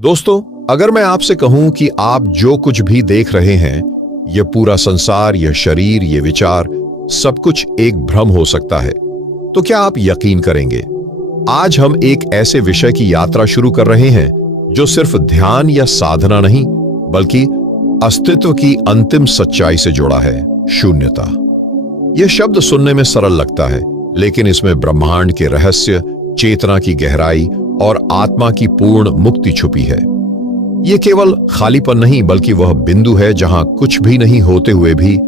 दोस्तों, अगर मैं आपसे कहूं कि आप जो कुछ भी देख रहे हैं, ये पूरा संसार, ये शरीर, ये विचार, सब कुछ एक भ्रम हो सकता है, तो क्या आप यकीन करेंगे? आज हम एक ऐसे विषय की यात्रा शुरू कर रहे हैं जो सिर्फ ध्यान या साधना नहीं, बल्कि अस्तित्व की अंतिम सच्चाई से जुड़ा है, शून्यता। यह शब्द सुनने में सरल लगता है, लेकिन इसमें ब्रह्मांड के रहस्य, चेतना की गहराई और आत्मा की पूर्ण मुक्ति छुपी है। यह केवल खालीपन नहीं, बल्कि वह बिंदु है जहां कुछ भी नहीं होते हुए भी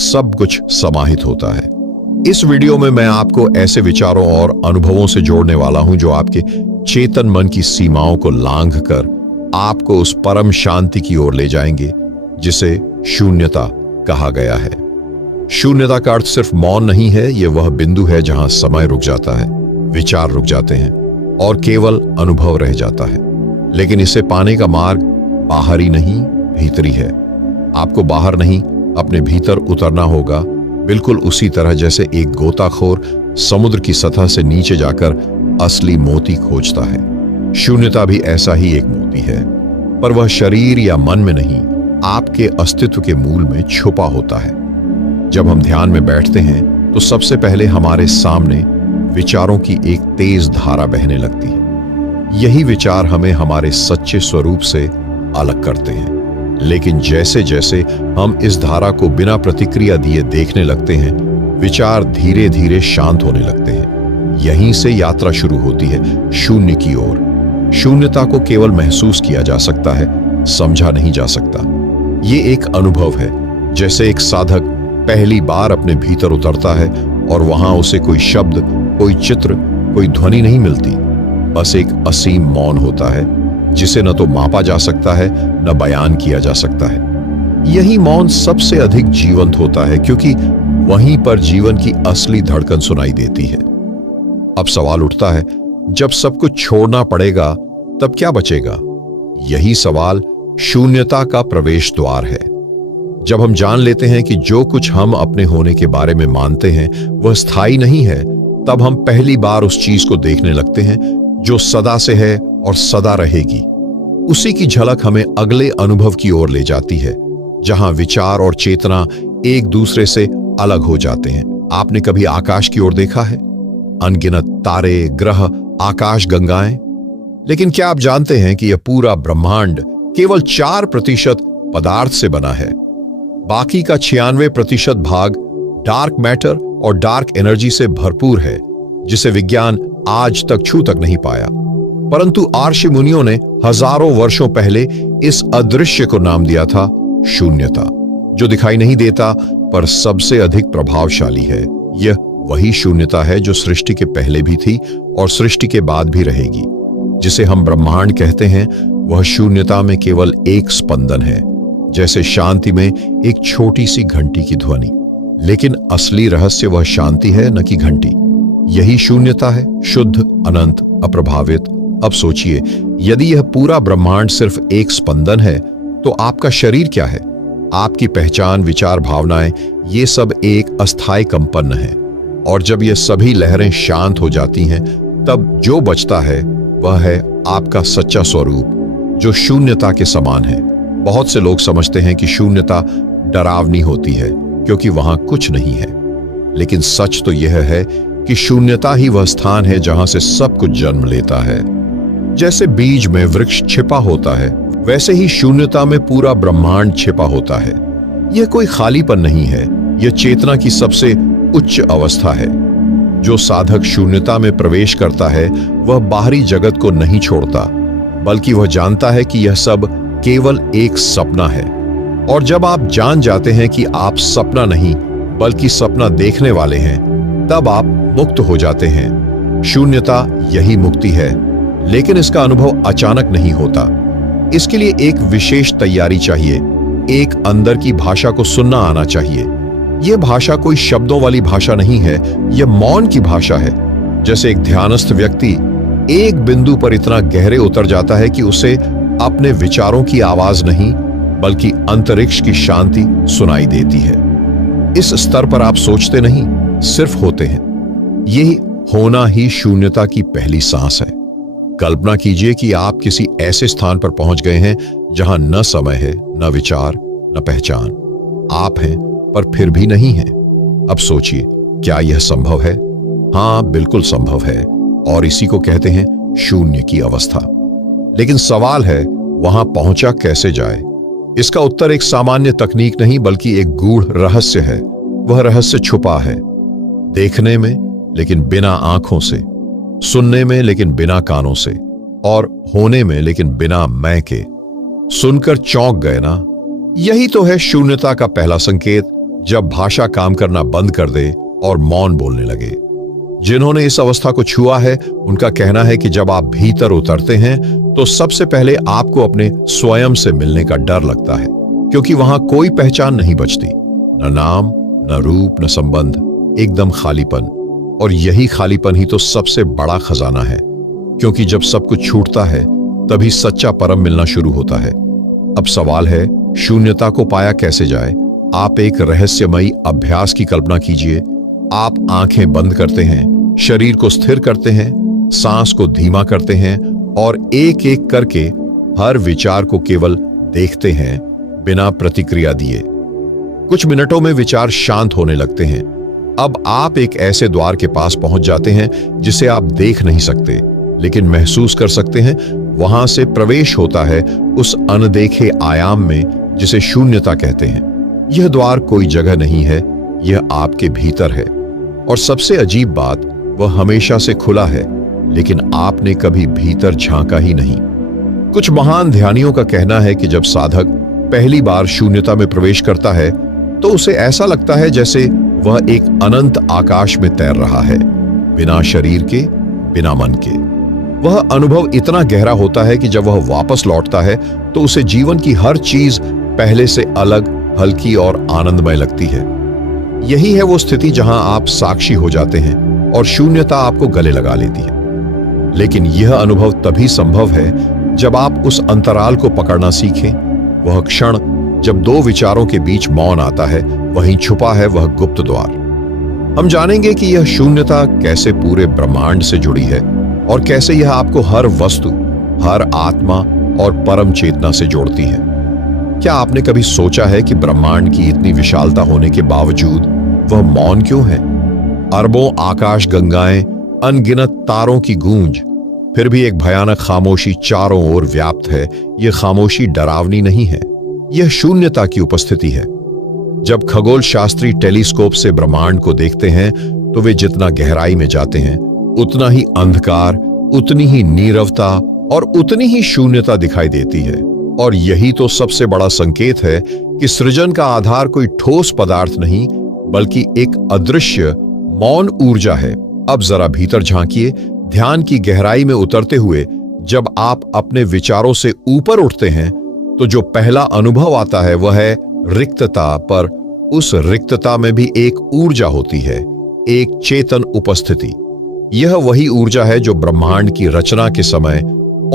सब कुछ समाहित होता है। इस वीडियो में मैं आपको ऐसे विचारों और अनुभवों से जोड़ने वाला हूं जो आपके चेतन मन की सीमाओं को लांघकर आपको उस परम शांति की ओर ले जाएंगे जिसे शून्यता कहा गया है। शून्यता का अर्थ सिर्फ मौन नहीं है, यह वह बिंदु है जहां समय रुक जाता है, विचार रुक जाते हैं और केवल अनुभव रह जाता है। लेकिन इसे पाने का मार्ग बाहरी नहीं, भीतरी है। आपको बाहर नहीं, अपने भीतर उतरना होगा, बिल्कुल उसी तरह जैसे एक गोताखोर समुद्र की सतह से नीचे जाकर असली मोती खोजता है। शून्यता भी ऐसा ही एक मोती है, पर वह शरीर या मन में नहीं, आपके अस्तित्व के मूल में छुपा होता है। जब हम ध्यान में बैठते हैं तो सबसे पहले हमारे सामने विचारों की एक तेज धारा बहने लगती है। यही विचार हमें हमारे सच्चे स्वरूप से अलग करते हैं। लेकिन जैसे जैसे हम इस धारा को बिना प्रतिक्रिया दिए देखने लगते हैं, विचार धीरे धीरे शांत होने लगते हैं। यहीं से यात्रा शुरू होती है शून्य की ओर। शून्यता को केवल महसूस किया जा सकता है, समझा नहीं जा सकता। ये एक अनुभव है, जैसे एक साधक पहली बार अपने भीतर उतरता है और वहां उसे कोई शब्द, कोई चित्र, कोई ध्वनि नहीं मिलती, बस एक असीम मौन होता है जिसे न तो मापा जा सकता है, न बयान किया जा सकता है। यही मौन सबसे अधिक जीवंत होता है, क्योंकि वहीं पर जीवन की असली धड़कन सुनाई देती है। अब सवाल उठता है, जब सब कुछ छोड़ना पड़ेगा तब क्या बचेगा? यही सवाल शून्यता का प्रवेश द्वार है। जब हम जान लेते हैं कि जो कुछ हम अपने होने के बारे में मानते हैं वह स्थायी नहीं है, तब हम पहली बार उस चीज को देखने लगते हैं जो सदा से है और सदा रहेगी। उसी की झलक हमें अगले अनुभव की ओर ले जाती है, जहां विचार और चेतना एक दूसरे से अलग हो जाते हैं। आपने कभी आकाश की ओर देखा है? अनगिनत तारे, ग्रह, आकाश गंगाएं। लेकिन क्या आप जानते हैं कि यह पूरा ब्रह्मांड केवल 4% पदार्थ से बना है? बाकी का 96% भाग डार्क मैटर और डार्क एनर्जी से भरपूर है, जिसे विज्ञान आज तक छू तक नहीं पाया। परंतु आर्षि मुनियों ने हजारों वर्षों पहले इस अदृश्य को नाम दिया था शून्यता, जो दिखाई नहीं देता पर सबसे अधिक प्रभावशाली है। यह वही शून्यता है जो सृष्टि के पहले भी थी और सृष्टि के बाद भी रहेगी। जिसे हम ब्रह्मांड कहते हैं, वह शून्यता में केवल एक स्पंदन है, जैसे शांति में एक छोटी सी घंटी की ध्वनि। लेकिन असली रहस्य वह शांति है, न कि घंटी। यही शून्यता है, शुद्ध, अनंत, अप्रभावित। अब सोचिए, यदि यह पूरा ब्रह्मांड सिर्फ एक स्पंदन है, तो आपका शरीर क्या है? आपकी पहचान, विचार, भावनाएं, ये सब एक अस्थायी कंपन है। और जब ये सभी लहरें शांत हो जाती हैं, तब जो बचता है वह है आपका सच्चा स्वरूप, जो शून्यता के समान है। बहुत से लोग समझते हैं कि शून्यता डरावनी होती है क्योंकि वहां कुछ नहीं है। लेकिन सच तो यह है कि शून्यता ही वह स्थान है जहां से सब कुछ जन्म लेता है। जैसे बीज में वृक्ष छिपा होता है, वैसे ही शून्यता में पूरा ब्रह्मांड छिपा होता है। यह कोई खालीपन नहीं है, यह चेतना की सबसे उच्च अवस्था है। जो साधक शून्यता में प्रवेश करता है, वह बाहरी जगत को नहीं छोड़ता, बल्कि वह जानता है कि यह सब केवल एक सपना है। और जब आप जान जाते हैं कि आप सपना नहीं, बल्कि सपना देखने वाले हैं, तब आप मुक्त हो जाते हैं। शून्यता यही मुक्ति है, लेकिन इसका अनुभव अचानक नहीं होता। इसके लिए एक विशेष तैयारी चाहिए। एक अंदर की भाषा को सुनना आना चाहिए। यह भाषा कोई शब्दों वाली भाषा नहीं है, यह मौन की भाषा है। जैसे एक ध्यानस्थ व्यक्ति एक बिंदु पर इतना गहरे उतर जाता है कि उसे अपने विचारों की आवाज नहीं, बल्कि अंतरिक्ष की शांति सुनाई देती है। इस स्तर पर आप सोचते नहीं, सिर्फ होते हैं। यही होना ही शून्यता की पहली सांस है। कल्पना कीजिए कि आप किसी ऐसे स्थान पर पहुंच गए हैं जहां न समय है, न विचार, न पहचान। आप हैं पर फिर भी नहीं हैं। अब सोचिए, क्या यह संभव है? हाँ, बिल्कुल संभव है, और इसी को कहते हैं शून्य की अवस्था। लेकिन सवाल है, वहां पहुंचा कैसे जाए? इसका उत्तर एक सामान्य तकनीक नहीं, बल्कि एक गूढ़ रहस्य है। वह रहस्य छुपा है देखने में, लेकिन बिना आंखों से, सुनने में लेकिन बिना कानों से, और होने में लेकिन बिना मैं के। सुनकर चौंक गए ना? यही तो है शून्यता का पहला संकेत, जब भाषा काम करना बंद कर दे और मौन बोलने लगे। जिन्होंने इस अवस्था को छुआ है, उनका कहना है कि जब आप भीतर उतरते हैं तो सबसे पहले आपको अपने स्वयं से मिलने का डर लगता है, क्योंकि वहां कोई पहचान नहीं बचती, न नाम, न रूप, न संबंध, एकदम खालीपन। और यही खालीपन ही तो सबसे बड़ा खजाना है, क्योंकि जब सब कुछ छूटता है तभी सच्चा परम मिलना शुरू होता है। अब सवाल है, शून्यता को पाया कैसे जाए? आप एक रहस्यमयी अभ्यास की कल्पना कीजिए। आप आंखें बंद करते हैं, शरीर को स्थिर करते हैं, सांस को धीमा करते हैं और एक एक करके हर विचार को केवल देखते हैं, बिना प्रतिक्रिया दिए। कुछ मिनटों में विचार शांत होने लगते हैं। अब आप एक ऐसे द्वार के पास पहुंच जाते हैं जिसे आप देख नहीं सकते, लेकिन महसूस कर सकते हैं। वहां से प्रवेश होता है उस अनदेखे आयाम में जिसे शून्यता कहते हैं। यह द्वार कोई जगह नहीं है, यह आपके भीतर है। और सबसे अजीब बात, वह हमेशा से खुला है, लेकिन आपने कभी भीतर झांका ही नहीं। कुछ महान ध्यानियों का कहना है कि जब साधक पहली बार शून्यता में प्रवेश करता है तो उसे ऐसा लगता है जैसे वह एक अनंत आकाश में तैर रहा है, बिना शरीर के, बिना मन के। वह अनुभव इतना गहरा होता है कि जब वह वापस लौटता है तो उसे जीवन की हर चीज पहले से अलग, हल्की और आनंदमय लगती है। यही है वो स्थिति जहां आप साक्षी हो जाते हैं और शून्यता आपको गले लगा लेती है। लेकिन यह अनुभव तभी संभव है जब आप उस अंतराल को पकड़ना सीखें। वह क्षण जब दो विचारों के बीच मौन आता है, वहीं छुपा है वह गुप्त द्वार। हम जानेंगे कि यह शून्यता कैसे पूरे ब्रह्मांड से जुड़ी है और कैसे यह आपको हर वस्तु, हर आत्मा और परम चेतना से जोड़ती है। क्या आपने कभी सोचा है कि ब्रह्मांड की इतनी विशालता होने के बावजूद वह मौन क्यों है? अरबों आकाश गंगाएं, अनगिनत तारों की गूंज, फिर भी एक भयानक खामोशी चारों ओर व्याप्त है। यह खामोशी डरावनी नहीं है, यह शून्यता की उपस्थिति है। जब खगोल शास्त्री टेलीस्कोप से ब्रह्मांड को देखते हैं तो वे जितना गहराई में जाते हैं, उतना ही अंधकार, उतनी ही नीरवता और उतनी ही शून्यता दिखाई देती है। और यही तो सबसे बड़ा संकेत है कि सृजन का आधार कोई ठोस पदार्थ नहीं, बल्कि एक अदृश्य मौन ऊर्जा है। अब जरा भीतर झांकिए, ध्यान की गहराई में उतरते हुए जब आप अपने विचारों से ऊपर उठते हैं तो जो पहला अनुभव आता है वह है रिक्तता। पर उस रिक्तता में भी एक ऊर्जा होती है, एक चेतन उपस्थिति। यह वही ऊर्जा है जो ब्रह्मांड की रचना के समय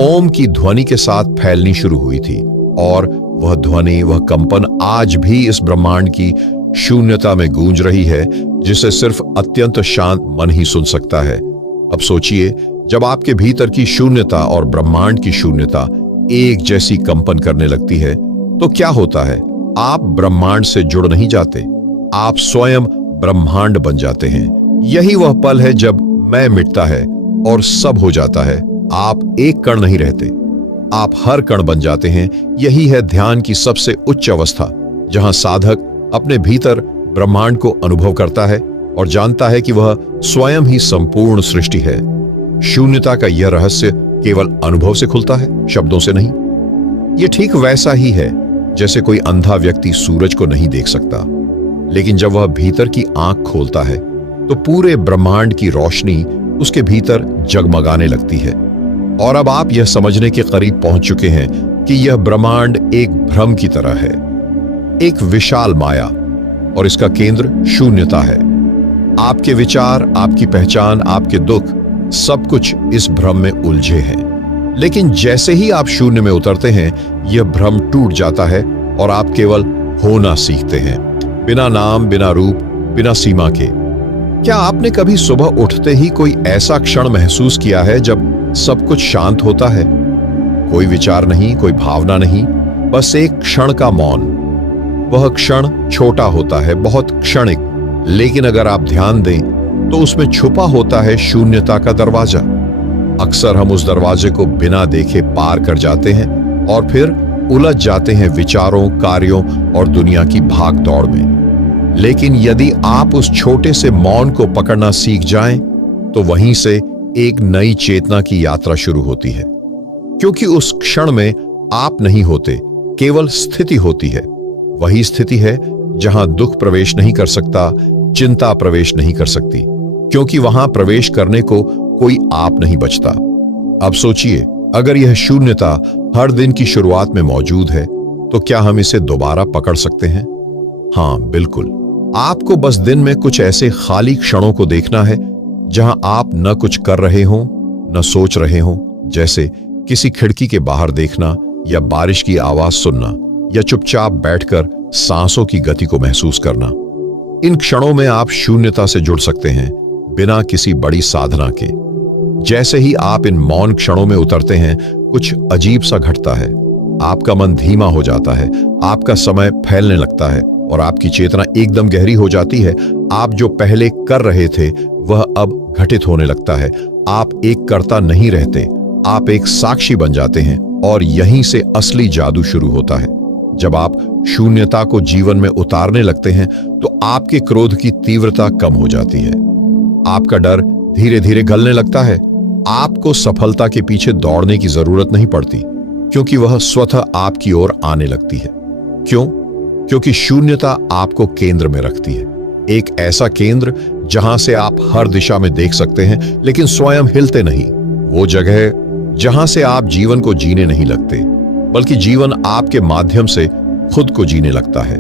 ओम की ध्वनि के साथ फैलनी शुरू हुई थी, और वह ध्वनि, वह कंपन आज भी इस ब्रह्मांड की शून्यता में गूंज रही है, जिसे सिर्फ अत्यंत शांत मन ही सुन सकता है। अब सोचिए, जब आपके भीतर की शून्यता और ब्रह्मांड की शून्यता एक जैसी कंपन करने लगती है तो क्या होता है? आप ब्रह्मांड से जुड़ नहीं जाते, आप स्वयं ब्रह्मांड बन जाते हैं। यही वह पल है जब मैं मिटता है और सब हो जाता है। आप एक कण नहीं रहते, आप हर कण बन जाते हैं। यही है ध्यान की सबसे उच्च अवस्था, जहां साधक अपने भीतर ब्रह्मांड को अनुभव करता है और जानता है कि वह स्वयं ही संपूर्ण सृष्टि है। शून्यता का यह रहस्य केवल अनुभव से खुलता है, शब्दों से नहीं। यह ठीक वैसा ही है जैसे कोई अंधा व्यक्ति सूरज को नहीं देख सकता, लेकिन जब वह भीतर की आंख खोलता है तो पूरे ब्रह्मांड की रोशनी उसके भीतर जगमगाने लगती है। और अब आप यह समझने के करीब पहुंच चुके हैं कि यह ब्रह्मांड एक भ्रम की तरह है, एक विशाल माया, और इसका केंद्र शून्यता है। आपके विचार, आपकी पहचान, आपके दुख, सब कुछ इस भ्रम में उलझे हैं। लेकिन जैसे ही आप शून्य में उतरते हैं, यह भ्रम टूट जाता है और आप केवल होना सीखते हैं, बिना नाम, बिना रूप, बिना सीमा के। क्या आपने कभी सुबह उठते ही कोई ऐसा क्षण महसूस किया है जब सब कुछ शांत होता है। कोई विचार नहीं, कोई भावना नहीं, बस एक क्षण का मौन। वह क्षण छोटा होता है, बहुत क्षणिक, लेकिन अगर आप ध्यान दें तो उसमें छुपा होता है शून्यता का दरवाजा। अक्सर हम उस दरवाजे को बिना देखे पार कर जाते हैं और फिर उलझ जाते हैं विचारों, कार्यों और दुनिया की भाग दौड़ में। लेकिन यदि आप उस छोटे से मौन को पकड़ना सीख जाएं, तो वहीं से एक नई चेतना की यात्रा शुरू होती है। क्योंकि उस क्षण में आप नहीं होते, केवल स्थिति होती है। वही स्थिति है जहां दुख प्रवेश नहीं कर सकता, चिंता प्रवेश नहीं कर सकती, क्योंकि वहां प्रवेश करने को कोई आप नहीं बचता। अब सोचिए, अगर यह शून्यता हर दिन की शुरुआत में मौजूद है, तो क्या हम इसे दोबारा पकड़ सकते हैं? हाँ, बिल्कुल। आपको बस दिन में कुछ ऐसे खाली क्षणों को देखना है जहां आप न कुछ कर रहे हों, न सोच रहे हों, जैसे किसी खिड़की के बाहर देखना, या बारिश की आवाज सुनना, या चुपचाप बैठकर सांसों की गति को महसूस करना। इन क्षणों में आप शून्यता से जुड़ सकते हैं, बिना किसी बड़ी साधना के। जैसे ही आप इन मौन क्षणों में उतरते हैं, कुछ अजीब सा घटता है। आपका मन धीमा हो जाता है, आपका समय फैलने लगता है और आपकी चेतना एकदम गहरी हो जाती है। आप जो पहले कर रहे थे, वह अब घटित होने लगता है। आप एक कर्ता नहीं रहते, आप एक साक्षी बन जाते हैं, और यहीं से असली जादू शुरू होता है। जब आप शून्यता को जीवन में उतारने लगते हैं, तो आपके क्रोध की तीव्रता कम हो जाती है। आपका डर धीरे धीरे गलने लगता है। आपको सफलता के पीछे दौड़ने की जरूरत नहीं पड़ती, क्योंकि वह स्वतः आपकी ओर आने लगती है। क्यों? क्योंकि शून्यता आपको केंद्र में रखती है। एक ऐसा केंद्र जहां से आप हर दिशा में देख सकते हैं, लेकिन स्वयं हिलते नहीं। वो जगह जहां से आप जीवन को जीने नहीं लगते, बल्कि जीवन आपके माध्यम से खुद को जीने लगता है।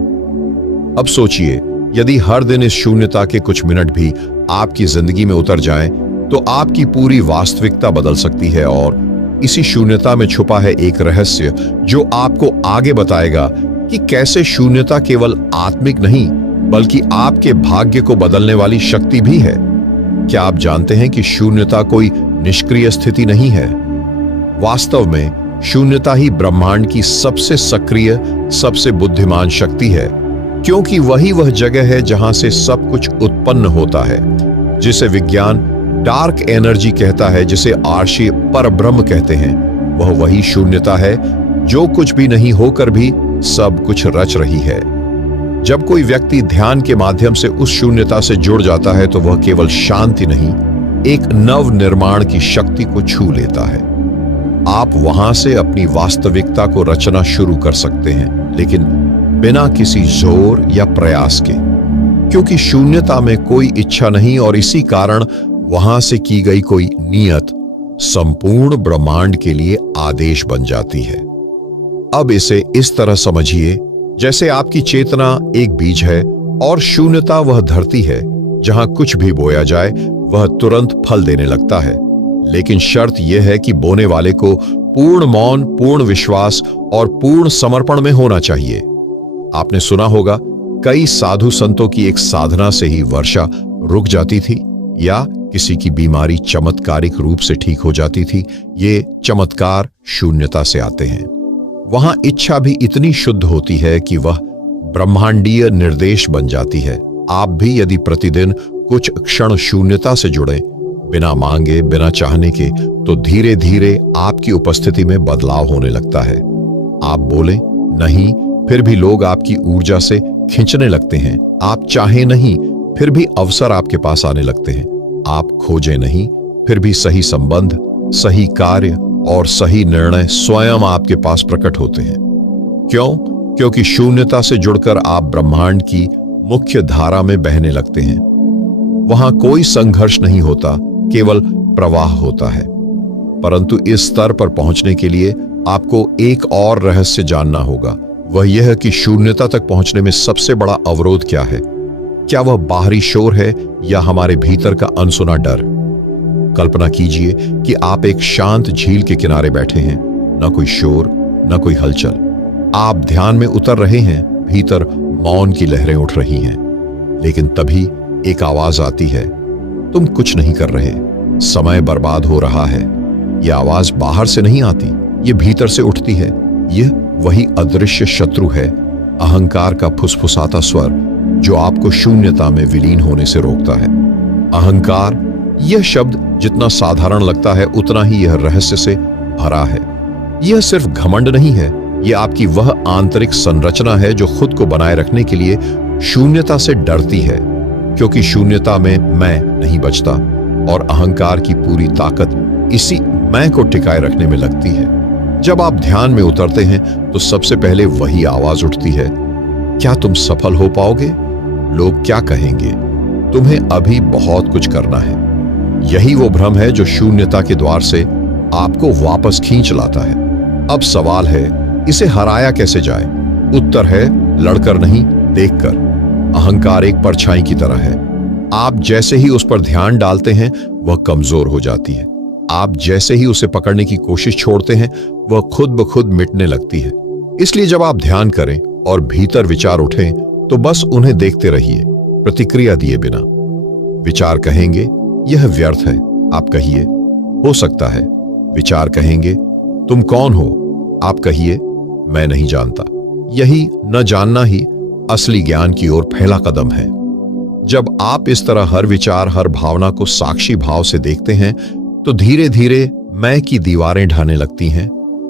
अब सोचिए, यदि हर दिन इस शून्यता के कुछ मिनट भी आपकी जिंदगी में उतर जाएं, तो आपकी पूरी वास्तविकता बदल सकती है। और इसी शून्यता में छुपा है एक रहस्य जो आपको आगे बताएगा कि कैसे शून्यता केवल आत्मिक नहीं, बल्कि आपके भाग्य को बदलने वाली शक्ति भी है। क्या आप जानते हैं कि शून्यता कोई निष्क्रिय स्थिति नहीं है? वास्तव में शून्यता ही ब्रह्मांड की सबसे सक्रिय, सबसे बुद्धिमान शक्ति है, क्योंकि वही वह जगह है जहां से सब कुछ उत्पन्न होता है, जिसे विज्ञान डार्क एनर्जी कहता है, जिसे आर्षी परब्रह्म कहते हैं। वह वही शून्यता है जो कुछ भी नहीं होकर भी सब कुछ रच रही है। जब कोई व्यक्ति ध्यान के माध्यम से उस शून्यता से जुड़ जाता है, तो वह केवल शांति नहीं, एक नव निर्माण की शक्ति को छू लेता है। आप वहां से अपनी वास्तविकता को रचना शुरू कर सकते हैं, लेकिन बिना किसी जोर या प्रयास के, क्योंकि शून्यता में कोई इच्छा नहीं, और इसी कारण वहां से की गई कोई नियत संपूर्ण ब्रह्मांड के लिए आदेश बन जाती है। अब इसे इस तरह समझिए, जैसे आपकी चेतना एक बीज है और शून्यता वह धरती है जहां कुछ भी बोया जाए वह तुरंत फल देने लगता है। लेकिन शर्त यह है कि बोने वाले को पूर्ण मौन, पूर्ण विश्वास और पूर्ण समर्पण में होना चाहिए। आपने सुना होगा, कई साधु संतों की एक साधना से ही वर्षा रुक जाती थी, या किसी की बीमारी चमत्कारिक रूप से ठीक हो जाती थी। ये चमत्कार शून्यता से आते हैं। वहां इच्छा भी इतनी शुद्ध होती है कि वह ब्रह्मांडीय निर्देश बन जाती है। आप भी यदि प्रतिदिन कुछ क्षण शून्यता से जुड़ें, बिना मांगे, बिना चाहने के, तो धीरे धीरे आपकी उपस्थिति में बदलाव होने लगता है। आप बोले नहीं, फिर भी लोग आपकी ऊर्जा से खींचने लगते हैं। आप चाहे नहीं, फिर भी अवसर आपके पास आने लगते हैं। आप खोजे नहीं, फिर भी सही संबंध, सही कार्य और सही निर्णय स्वयं आपके पास प्रकट होते हैं। क्यों? क्योंकि शून्यता से जुड़कर आप ब्रह्मांड की मुख्य धारा में बहने लगते हैं। वहां कोई संघर्ष नहीं होता, केवल प्रवाह होता है। परंतु इस स्तर पर पहुंचने के लिए आपको एक और रहस्य जानना होगा। वह यह कि शून्यता तक पहुंचने में सबसे बड़ा अवरोध क्या है? क्या वह बाहरी शोर है या हमारे भीतर का अनसुना डर? कल्पना कीजिए कि आप एक शांत झील के किनारे बैठे हैं, न कोई शोर, न कोई हलचल। आप ध्यान में उतर रहे हैं, भीतर मौन की लहरें उठ रही हैं। लेकिन तभी एक आवाज आती है, तुम कुछ नहीं कर रहे, समय बर्बाद हो रहा है। ये आवाज बाहर से नहीं आती, ये भीतर से उठती है। यह वही अदृश्य शत्रु है, अहंकार का फुसफुसाता स्वर जो आपको शून्यता में विलीन होने से रोकता है। अहंकार, यह शब्द जितना साधारण लगता है उतना ही यह रहस्य से भरा है। यह सिर्फ घमंड नहीं है, यह आपकी वह आंतरिक संरचना है जो खुद को बनाए रखने के लिए शून्यता से डरती है, क्योंकि शून्यता में मैं नहीं बचता और अहंकार की पूरी ताकत इसी मैं को टिकाए रखने में लगती है। जब आप ध्यान में उतरते हैं तो सबसे पहले वही आवाज उठती है, क्या तुम सफल हो पाओगे? लोग क्या कहेंगे? तुम्हें अभी बहुत कुछ करना है। यही वो भ्रम है जो शून्यता के द्वार से आपको वापस खींच लाता है। अब सवाल है, इसे हराया कैसे जाए? उत्तर है, लड़कर नहीं, देखकर। अहंकार एक परछाई की तरह है। आप जैसे ही उस पर ध्यान डालते हैं वह कमजोर हो जाती है। आप जैसे ही उसे पकड़ने की कोशिश छोड़ते हैं वह खुद ब खुद मिटने लगती है। इसलिए जब आप ध्यान करें और भीतर विचार उठें तो बस उन्हें देखते रहिए, प्रतिक्रिया दिए बिना। विचार कहेंगे यह व्यर्थ है, आप कहिए हो सकता है। विचार कहेंगे तुम कौन हो, आप कहिए मैं नहीं जानता। यही न जानना ही असली ज्ञान की ओर पहला कदम है। जब आप इस तरह हर विचार, हर भावना को साक्षी भाव से देखते हैं तो धीरे धीरे मैं की दीवारें ढहने लगती हैं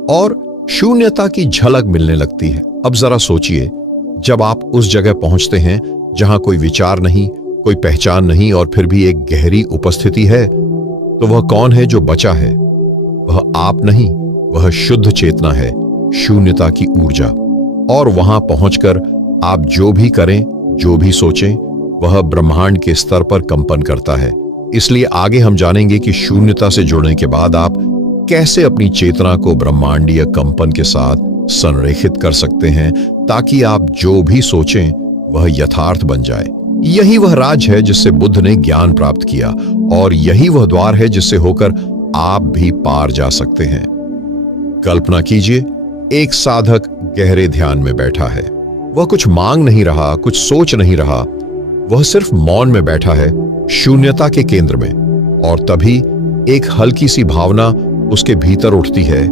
और शून्यता की झलक मिलने लगती है। अब जरा सोचिए, जब आप उस जगह पहुंचते हैं जहां कोई विचार नहीं, कोई पहचान नहीं और फिर भी एक गहरी उपस्थिति है, तो वह कौन है जो बचा है? वह आप नहीं, वह शुद्ध चेतना है, शून्यता की ऊर्जा। और वहां पहुंचकर आप जो भी करें, जो भी सोचें, वह ब्रह्मांड के स्तर पर कंपन करता है। इसलिए आगे हम जानेंगे कि शून्यता से जुड़ने के बाद आप कैसे अपनी चेतना को ब्रह्मांडीय कंपन के साथ संरेखित कर सकते हैं, ताकि आप जो भी सोचें वह यथार्थ बन जाए। यही वह राज है जिससे बुद्ध ने ज्ञान प्राप्त किया और यही वह द्वार है जिससे होकर आप भी पार जा सकते हैं। कल्पना कीजिए, एक साधक गहरे ध्यान में बैठा है। वह कुछ मांग नहीं रहा, कुछ सोच नहीं रहा, वह सिर्फ मौन में बैठा है, शून्यता के केंद्र में। और तभी एक हल्की सी भावना उसके भीतर उठती है,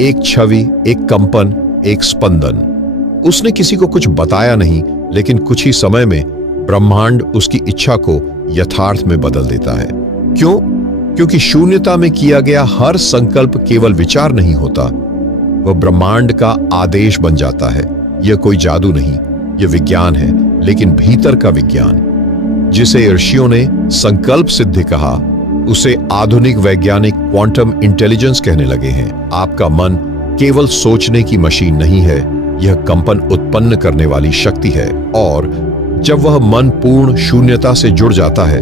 एक छवि, एक कंपन, एक स्पंदन। उसने किसी को कुछ बताया नहीं, लेकिन कुछ ही समय में ब्रह्मांड उसकी इच्छा को यथार्थ में बदल देता है। क्यों? क्योंकि शून्यता में किया गया हर संकल्प केवल विचार नहीं होता, वह ब्रह्मांड का आदेश बन जाता है। यह कोई जादू नहीं, यह विज्ञान है, लेकिन भीतर का विज्ञान। जिसे ऋषियों ने संकल्प सिद्धि कहा, उसे आधुनिक वैज्ञानिक क्वांटम इंटेलिजेंस कहने लगे हैं। आपका मन केवल सोचने की मशीन नहीं है, यह कंपन उत्पन्न करने वाली शक्ति है। और जब वह मन पूर्ण शून्यता से जुड़ जाता है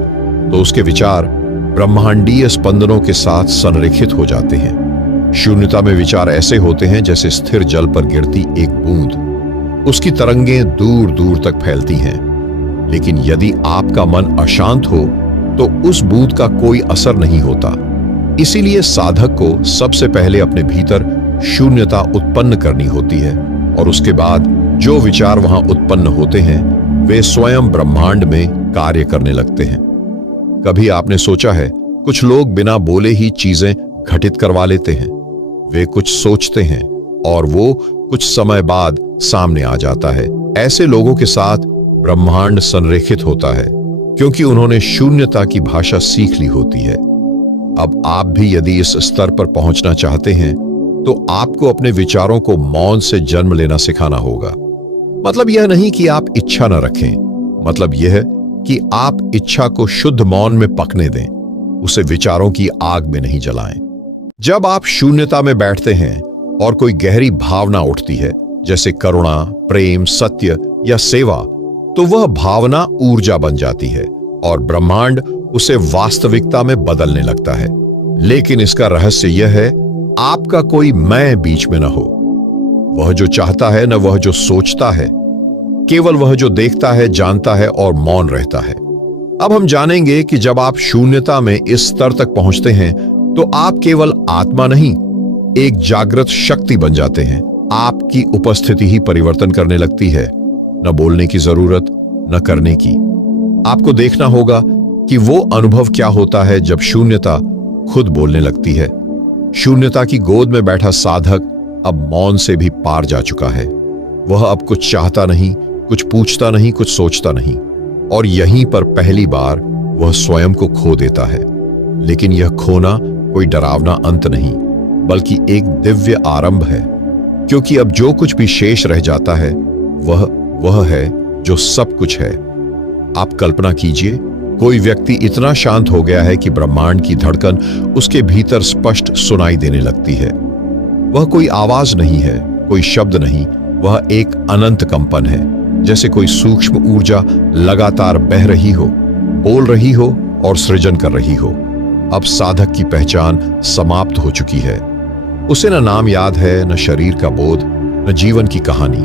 तो उसके विचार ब्रह्मांडीय स्पंदनों के साथ संरेखित हो जाते हैं। शून्यता में विचार ऐसे होते हैं जैसे स्थिर जल पर गिरती एक बूंद। उसकी तरंगें दूर दूर तक फैलती हैं, लेकिन यदि आपका मन अशांत हो तो उस बूंद का कोई असर नहीं होता। इसीलिए साधक को सबसे पहले अपने भीतर शून्यता उत्पन्न करनी होती है और उसके बाद जो विचार वहां उत्पन्न होते हैं वे स्वयं ब्रह्मांड में कार्य करने लगते हैं। कभी आपने सोचा है, कुछ लोग बिना बोले ही चीजें घटित करवा लेते हैं। वे कुछ सोचते हैं और वो कुछ समय बाद सामने आ जाता है। ऐसे लोगों के साथ ब्रह्मांड संरेखित होता है, क्योंकि उन्होंने शून्यता की भाषा सीख ली होती है। अब आप भी यदि इस स्तर पर पहुंचना चाहते हैं तो आपको अपने विचारों को मौन से जन्म लेना सिखाना होगा। मतलब यह नहीं कि आप इच्छा न रखें, मतलब यह कि आप इच्छा को शुद्ध मौन में पकने दें, उसे विचारों की आग में नहीं जलाएं। जब आप शून्यता में बैठते हैं और कोई गहरी भावना उठती है, जैसे करुणा, प्रेम, सत्य या सेवा, तो वह भावना ऊर्जा बन जाती है और ब्रह्मांड उसे वास्तविकता में बदलने लगता है। लेकिन इसका रहस्य यह है, आपका कोई मैं बीच में न हो। वह जो चाहता है न वह जो सोचता है, केवल वह जो देखता है, जानता है और मौन रहता है। अब हम जानेंगे कि जब आप शून्यता में इस स्तर तक पहुंचते हैं तो आप केवल आत्मा नहीं, एक जागृत शक्ति बन जाते हैं। आपकी उपस्थिति ही परिवर्तन करने लगती है, न बोलने की जरूरत, न करने की। आपको देखना होगा कि वो अनुभव क्या होता है जब शून्यता खुद बोलने लगती है। शून्यता की गोद में बैठा साधक अब मौन से भी पार जा चुका है। वह अब कुछ चाहता नहीं, कुछ पूछता नहीं, कुछ सोचता नहीं, और यहीं पर पहली बार वह स्वयं को खो देता है। लेकिन यह खोना कोई डरावना अंत नहीं, बल्कि एक दिव्य आरंभ है, क्योंकि अब जो कुछ भी शेष रह जाता है वह है जो सब कुछ है। आप कल्पना कीजिए, कोई व्यक्ति इतना शांत हो गया है कि ब्रह्मांड की धड़कन उसके भीतर स्पष्ट सुनाई देने लगती है। वह कोई आवाज नहीं है, कोई शब्द नहीं, वह एक अनंत कंपन है, जैसे कोई सूक्ष्म ऊर्जा लगातार बह रही हो, बोल रही हो और सृजन कर रही हो। अब साधक की पहचान समाप्त हो चुकी है। उसे न नाम याद है, न शरीर का बोध, न जीवन की कहानी।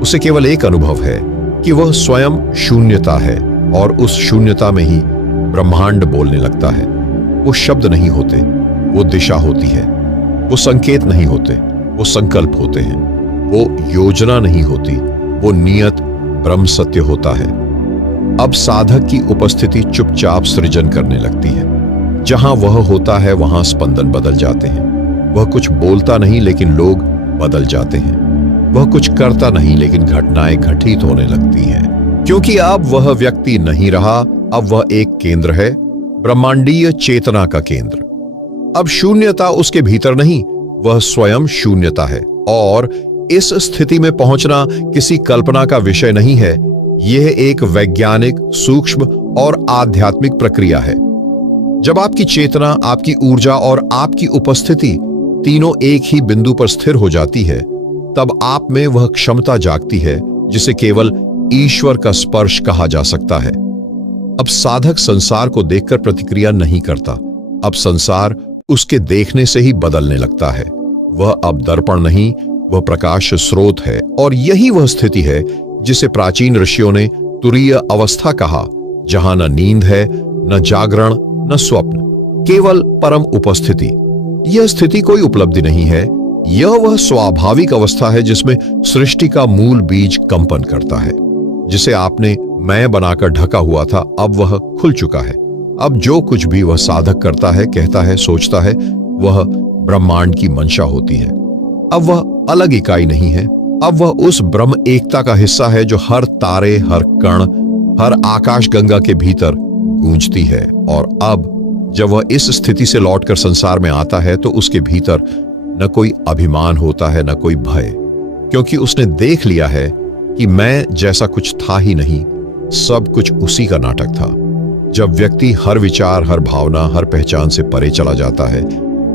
उसे केवल एक अनुभव है कि वह स्वयं शून्यता है, और उस शून्यता में ही ब्रह्मांड बोलने लगता है। वो शब्द नहीं होते, वो दिशा होती है। वो संकेत नहीं होते, वो संकल्प होते हैं। वो योजना नहीं होती, वो नियत ब्रह्म सत्य होता है। अब साधक की उपस्थिति चुपचाप सृजन करने लगती है। जहां वह होता है वहां स्पंदन बदल जाते हैं। वह कुछ बोलता नहीं, लेकिन लोग बदल जाते हैं। वह कुछ करता नहीं, लेकिन घटनाएं घटित होने लगती हैं। क्योंकि अब वह व्यक्ति नहीं रहा, अब वह एक केंद्र है, ब्रह्मांडीय चेतना का केंद्र। अब शून्यता उसके भीतर नहीं, वह स्वयं शून्यता है। और इस स्थिति में पहुंचना किसी कल्पना का विषय नहीं है, यह एक वैज्ञानिक, सूक्ष्म और आध्यात्मिक प्रक्रिया है। जब आपकी चेतना, आपकी ऊर्जा और आपकी उपस्थिति तीनों एक ही बिंदु पर स्थिर हो जाती है, तब आप में वह क्षमता जागती है जिसे केवल ईश्वर का स्पर्श कहा जा सकता है। अब साधक संसार को देखकर प्रतिक्रिया नहीं करता। अब संसार उसके देखने से ही बदलने लगता है। वह अब दर्पण नहीं, वह प्रकाश स्रोत है। और यही वह स्थिति है जिसे प्राचीन ऋषियों ने तुरीय अवस्था कहा, जहां न नींद है, न जागरण, न स्वप्न, केवल परम उपस्थिति। यह स्थिति कोई उपलब्धि नहीं है, यह वह स्वाभाविक अवस्था है जिसमें सृष्टि का मूल बीज कंपन करता है। जिसे आपने मैं बनाकर ढका हुआ था, अब वह खुल चुका है। अब जो कुछ भी वह साधक करता है, कहता है, सोचता है, वह ब्रह्मांड की मंशा होती है। अब वह अलग इकाई नहीं है, अब वह उस ब्रह्म एकता का हिस्सा है जो हर तारे, हर कण, हर आकाश गंगा के भीतर गूंजती है। और अब जब वह इस स्थिति से लौटकर संसार में आता है, तो उसके भीतर न कोई अभिमान होता है, न कोई भय, क्योंकि उसने देख लिया है कि मैं जैसा कुछ था ही नहीं, सब कुछ उसी का नाटक था। जब व्यक्ति हर विचार, हर भावना, हर पहचान से परे चला जाता है,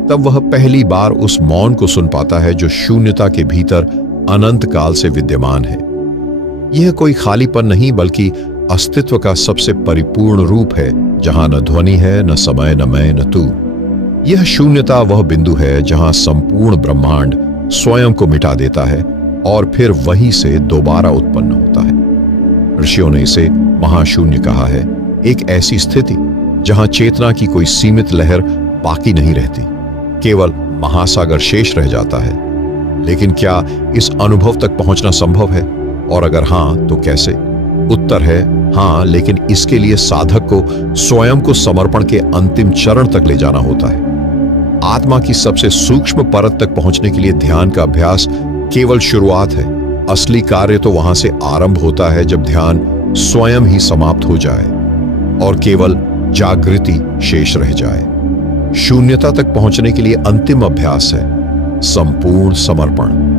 तब वह पहली बार उस मौन को सुन पाता है जो शून्यता के भीतर अनंत काल से विद्यमान है। यह कोई खालीपन नहीं, बल्कि अस्तित्व का सबसे परिपूर्ण रूप है, जहां न ध्वनि है, न समय, न मैं, न तू। यह शून्यता वह बिंदु है जहां संपूर्ण ब्रह्मांड स्वयं को मिटा देता है और फिर वहीं से दोबारा उत्पन्न होता है। ऋषियों ने इसे महाशून्य कहा है, एक ऐसी स्थिति जहां चेतना की कोई सीमित लहर बाकी नहीं रहती, केवल महासागर शेष रह जाता है। लेकिन क्या इस अनुभव तक पहुंचना संभव है? और अगर हां, तो कैसे? उत्तर है हां, लेकिन इसके लिए साधक को स्वयं को समर्पण के अंतिम चरण तक ले जाना होता है। आत्मा की सबसे सूक्ष्म परत तक पहुंचने के लिए ध्यान का अभ्यास केवल शुरुआत है। असली कार्य तो वहां से आरंभ होता है जब ध्यान स्वयं ही समाप्त हो जाए और केवल जागृति शेष रह जाए। शून्यता तक पहुंचने के लिए अंतिम अभ्यास है संपूर्ण समर्पण।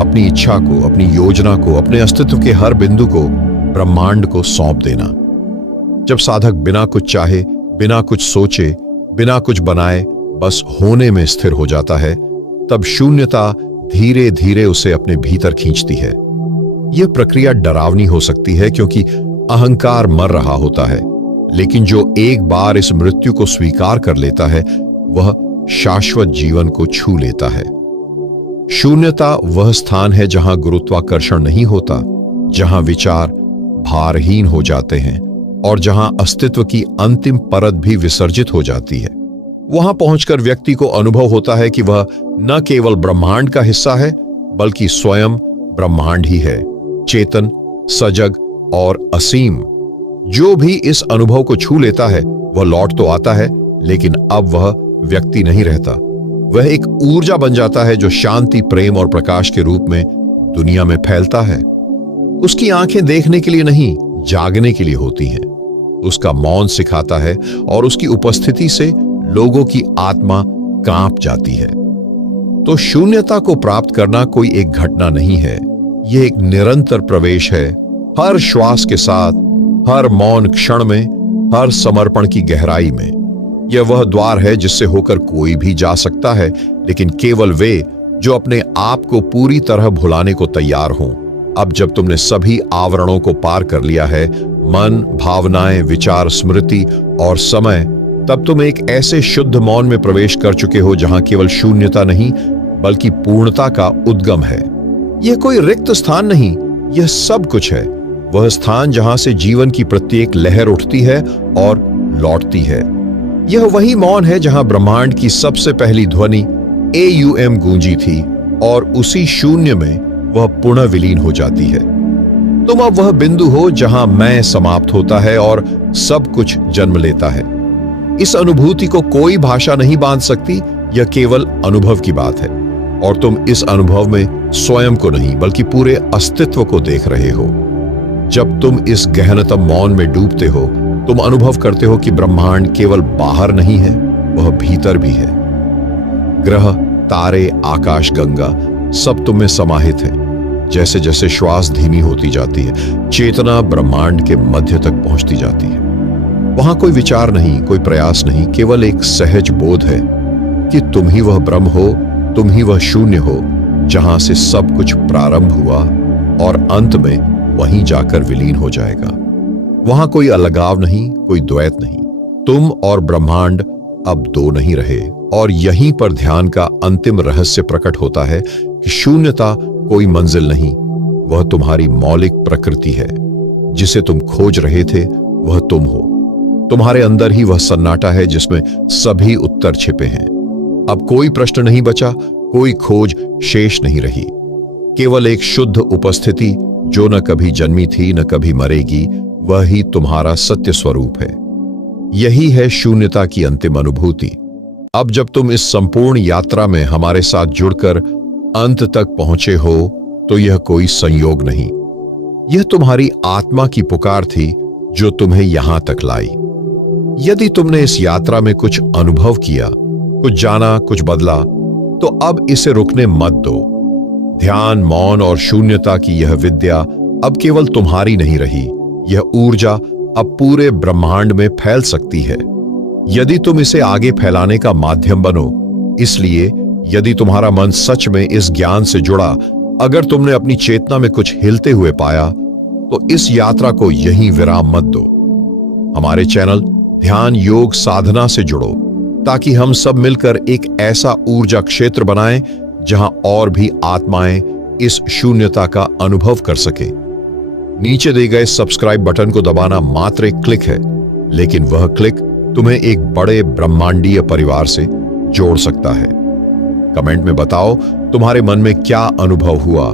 अपनी इच्छा को, अपनी योजना को, अपने अस्तित्व के हर बिंदु को ब्रह्मांड को सौंप देना। जब साधक बिना कुछ चाहे, बिना कुछ सोचे, बिना कुछ बनाए, बस होने में स्थिर हो जाता है, तब शून्यता धीरे धीरे उसे अपने भीतर खींचती है। यह प्रक्रिया डरावनी हो सकती है क्योंकि अहंकार मर रहा होता है, लेकिन जो एक बार इस मृत्यु को स्वीकार कर लेता है, वह शाश्वत जीवन को छू लेता है। शून्यता वह स्थान है जहां गुरुत्वाकर्षण नहीं होता, जहां विचार भारहीन हो जाते हैं और जहां अस्तित्व की अंतिम परत भी विसर्जित हो जाती है। वहां पहुंचकर व्यक्ति को अनुभव होता है कि वह न केवल ब्रह्मांड का हिस्सा है, बल्कि स्वयं ब्रह्मांड ही है, चेतन, सजग और असीम। जो भी इस अनुभव को छू लेता है, वह लौट तो आता है, लेकिन अब वह व्यक्ति नहीं रहता, वह एक ऊर्जा बन जाता है जो शांति, प्रेम और प्रकाश के रूप में दुनिया में फैलता है। उसकी आंखें देखने के लिए नहीं, जागने के लिए होती हैं। उसका मौन सिखाता है और उसकी उपस्थिति से लोगों की आत्मा कांप जाती है। तो शून्यता को प्राप्त करना कोई एक घटना नहीं है, यह एक निरंतर प्रवेश है। हर श्वास के साथ, हर मौन क्षण में, हर समर्पण की गहराई में। यह वह द्वार है जिससे होकर कोई भी जा सकता है, लेकिन केवल वे जो अपने आप को पूरी तरह भुलाने को तैयार हों। अब जब तुमने सभी आवरणों को पार कर लिया है, मन, भावनाएं, विचार, स्मृति और समय, तब तुम एक ऐसे शुद्ध मौन में प्रवेश कर चुके हो जहां केवल शून्यता नहीं बल्कि पूर्णता का उद्गम है। यह कोई रिक्त स्थान नहीं, यह सब कुछ है। वह स्थान जहां से जीवन की प्रत्येक लहर उठती है और लौटती है। यह वही मौन है जहां ब्रह्मांड की सबसे पहली ध्वनि AUM गूंजी थी और उसी शून्य में वह पुनः विलीन हो जाती है। तुम अब वह बिंदु हो जहां मैं समाप्त होता है और सब कुछ जन्म लेता है। इस अनुभूति को कोई भाषा नहीं बांध सकती, यह केवल अनुभव की बात है। और तुम इस अनुभव में स्वयं को नहीं बल्कि पूरे अस्तित्व को देख रहे हो। जब तुम इस गहनतम मौन में डूबते हो, तुम अनुभव करते हो कि ब्रह्मांड केवल बाहर नहीं है, वह भीतर भी है। ग्रह, तारे, आकाश, गंगा सब तुम में समाहित है। जैसे जैसे श्वास धीमी होती जाती है, चेतना ब्रह्मांड के मध्य तक पहुंचती जाती है। वहां कोई विचार नहीं, कोई प्रयास नहीं, केवल एक सहज बोध है कि तुम ही वह ब्रह्म हो, तुम ही वह शून्य हो जहां से सब कुछ प्रारंभ हुआ और अंत में वहीं जाकर विलीन हो जाएगा। वहां कोई अलगाव नहीं, कोई द्वैत नहीं। तुम और ब्रह्मांड अब दो नहीं रहे। और यहीं पर ध्यान का अंतिम रहस्य प्रकट होता है कि शून्यता कोई मंजिल नहीं, वह तुम्हारी मौलिक प्रकृति है। जिसे तुम खोज रहे थे वह तुम हो। तुम्हारे अंदर ही वह सन्नाटा है जिसमें सभी उत्तर छिपे हैं। अब कोई प्रश्न नहीं बचा, कोई खोज शेष नहीं रही, केवल एक शुद्ध उपस्थिति जो न कभी जन्मी थी न कभी मरेगी। वह ही तुम्हारा सत्य स्वरूप है। यही है शून्यता की अंतिम अनुभूति। अब जब तुम इस संपूर्ण यात्रा में हमारे साथ जुड़कर अंत तक पहुंचे हो, तो यह कोई संयोग नहीं, यह तुम्हारी आत्मा की पुकार थी जो तुम्हें यहां तक लाई। यदि तुमने इस यात्रा में कुछ अनुभव किया, कुछ जाना, कुछ बदला, तो अब इसे रुकने मत दो। ध्यान, मौन और शून्यता की यह विद्या अब केवल तुम्हारी नहीं रही, यह ऊर्जा अब पूरे ब्रह्मांड में फैल सकती है यदि तुम इसे आगे फैलाने का माध्यम बनो। इसलिए यदि तुम्हारा मन सच में इस ज्ञान से जुड़ा, अगर तुमने अपनी चेतना में कुछ हिलते हुए पाया, तो इस यात्रा को यहीं विराम मत दो। हमारे चैनल ध्यान योग साधना से जुड़ो ताकि हम सब मिलकर एक ऐसा ऊर्जा क्षेत्र बनाएं जहां और भी आत्माएं इस शून्यता का अनुभव कर सके। नीचे दिए गए सब्सक्राइब बटन को दबाना मात्र एक क्लिक है, लेकिन वह क्लिक तुम्हें एक बड़े ब्रह्मांडीय परिवार से जोड़ सकता है। कमेंट में बताओ तुम्हारे मन में क्या अनुभव हुआ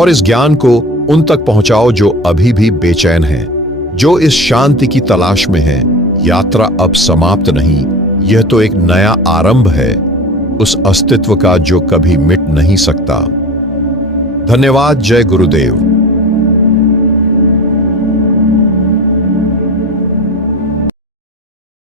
और इस ज्ञान को उन तक पहुंचाओ जो अभी भी बेचैन हैं, जो इस शांति की तलाश में हैं। यात्रा अब समाप्त नहीं, यह तो एक नया आरंभ है, उस अस्तित्व का जो कभी मिट नहीं सकता। धन्यवाद। जय गुरुदेव।